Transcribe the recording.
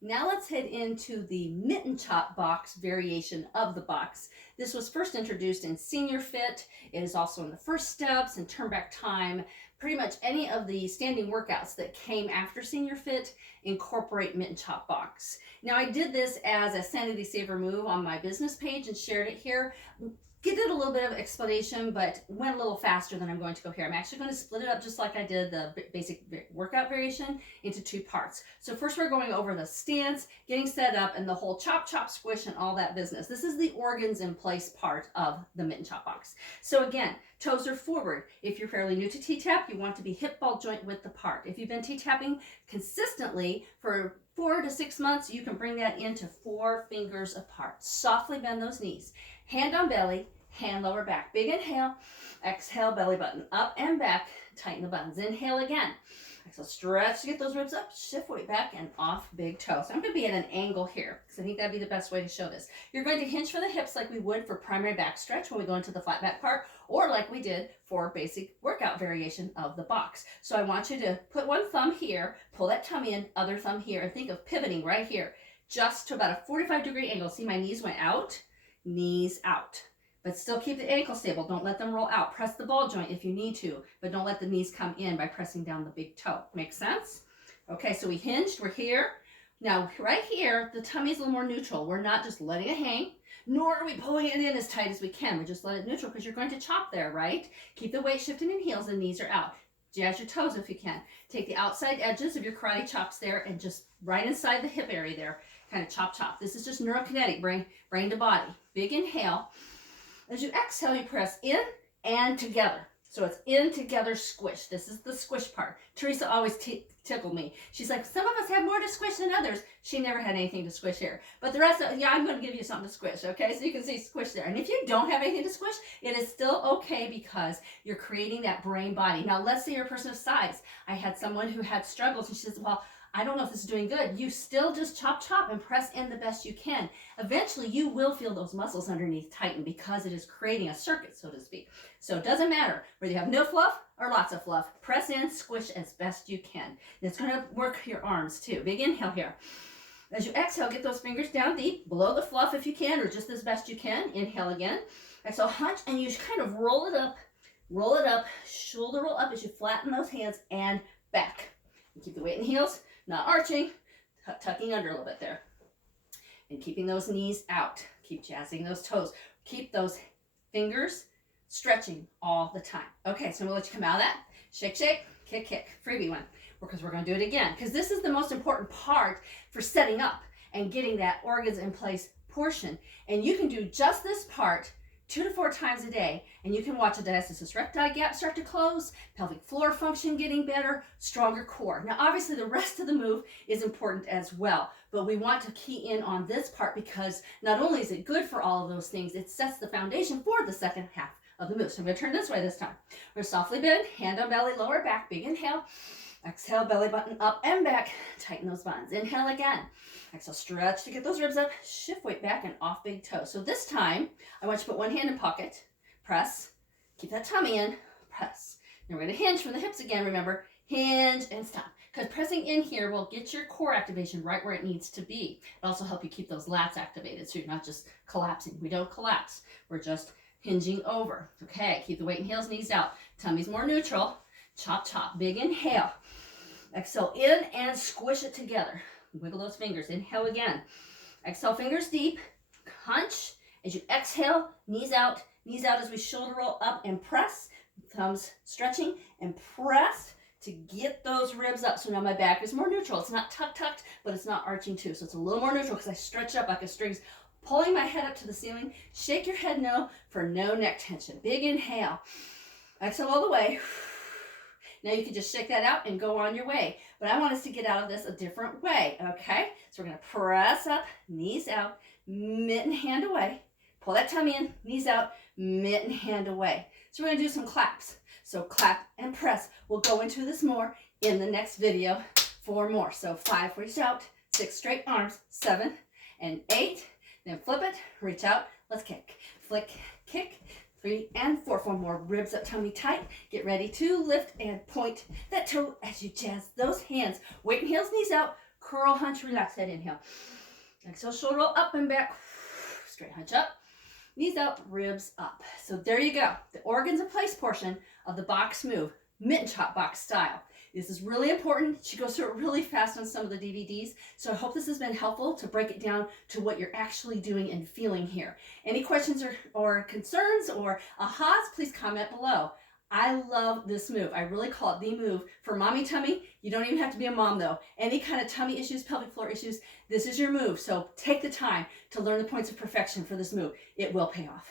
Now let's head into the Mitten Chop Box variation of the box. This was first introduced in Senior Fit. It is also in the First Steps and Turn Back Time. Pretty much any of the standing workouts that came after Senior Fit incorporate Mitten Chop Box. Now I did this as a Sanity Saver move on my business page and shared it here. Did a little bit of explanation, but went a little faster than I'm going to go here. I'm actually going to split it up just like I did the basic workout variation into two parts. So first we're going over the stance, getting set up, and the whole chop, chop, squish, and all that business. This is the organs in place part of the Mitten Chop Box. So again, toes are forward. If you're fairly new to T-tap, you want to be hip ball joint width apart. If you've been T-tapping consistently for 4 to 6 months, you can bring that into 4 fingers apart. Softly bend those knees. Hand on belly, hand lower back. Big inhale, exhale, belly button up and back. Tighten the buttons. Inhale again. Exhale, stretch to get those ribs up. Shift weight back and off big toe. So I'm going to be at an angle here because I think that'd be the best way to show this. You're going to hinge for the hips like we would for primary back stretch when we go into the flat back part, or like we did for basic workout variation of the box. So I want you to put one thumb here, pull that tummy in, other thumb here, and think of pivoting right here just to about a 45-degree angle. See, my knees went out. Knees out, but still keep the ankle stable. Don't let them roll out. Press the ball joint if you need to, but don't let the knees come in by pressing down the big toe. Make sense? Okay, so we hinged. We're here. Now, right here, the tummy is a little more neutral. We're not just letting it hang, nor are we pulling it in as tight as we can. We just let it neutral because you're going to chop there, right? Keep the weight shifting in heels and knees are out. Jazz your toes if you can. Take the outside edges of your karate chops there and just right inside the hip area there, kind of chop, chop. This is just neurokinetic, brain to body. Big inhale. As you exhale, you press in and together. So it's in, together, squish. This is the squish part. Teresa always tickled me. She's like, some of us have more to squish than others. She never had anything to squish here. But the rest of, yeah, I'm going to give you something to squish, okay? So you can see squish there. And if you don't have anything to squish, it is still okay because you're creating that brain body. Now, let's say you're a person of size. I had someone who had struggles, and she says, well, I don't know if this is doing good. You still just chop, chop, and press in the best you can. Eventually, you will feel those muscles underneath tighten because it is creating a circuit, so to speak. So it doesn't matter whether you have no fluff or lots of fluff. Press in, squish as best you can. And it's going to work your arms too. Big inhale here. As you exhale, get those fingers down deep, below the fluff if you can, or just as best you can. Inhale again. Exhale, hunch, and you kind of roll it up, shoulder roll up as you flatten those hands and back. And keep the weight in heels. Not arching, tucking under a little bit there. And keeping those knees out. Keep jazzing those toes. Keep those fingers stretching all the time. Okay, so I'm going to let you come out of that. Shake, shake, kick, kick. Freebie one. Because we're going to do it again. Because this is the most important part for setting up and getting that organs in place portion. And you can do just this part 2 to 4 times a day, and you can watch a diastasis recti gap start to close, pelvic floor function getting better, stronger core. Now, obviously, the rest of the move is important as well, but we want to key in on this part because not only is it good for all of those things, it sets the foundation for the second half of the move. So I'm going to turn this way this time. We're softly bend, hand on belly, lower back, big inhale. Exhale, belly button up and back. Tighten those buttons. Inhale again. Exhale, stretch to get those ribs up. Shift weight back and off big toe. So this time, I want you to put one hand in pocket. Press. Keep that tummy in. Press. Now we're going to hinge from the hips again. Remember, hinge and stop. Because pressing in here will get your core activation right where it needs to be. It'll also help you keep those lats activated so you're not just collapsing. We don't collapse. We're just hinging over. Okay, keep the weight in heels, knees out. Tummy's more neutral. Chop, chop. Big inhale. Exhale in and squish it together. Wiggle those fingers. Inhale again. Exhale, fingers deep. Hunch. As you exhale, knees out as we shoulder roll up and press. Thumbs stretching and press to get those ribs up. So now my back is more neutral. It's not tucked, but it's not arching too. So it's a little more neutral because I stretch up like a string, pulling my head up to the ceiling. Shake your head no for no neck tension. Big inhale. Exhale all the way. Now you can just shake that out and go on your way. But I want us to get out of this a different way, okay? So we're going to press up, knees out, mitten hand away. Pull that tummy in, knees out, mitten hand away. So we're going to do some claps. So clap and press. We'll go into this more in the next video. 4 more. So 5, reach out, 6 straight arms, 7 and 8. Then flip it, reach out, let's kick. Flick, kick. 3 and 4. 4 more. Ribs up, tummy tight. Get ready to lift and point that toe as you jazz those hands. Weight and heels, knees out. curl, hunch, relax, head inhale. Exhale, shoulder roll up and back, straight hunch up, knees out, ribs up. So there you go, the organs in place portion of the box move, mitten chop box style. This is really important. She goes through it really fast on some of the DVDs. So I hope this has been helpful to break it down to what you're actually doing and feeling here. Any questions or concerns or ahas, please comment below. I love this move. I really call it the move for mommy tummy. You don't even have to be a mom though. Any kind of tummy issues, pelvic floor issues, this is your move. So take the time to learn the points of perfection for this move. It will pay off.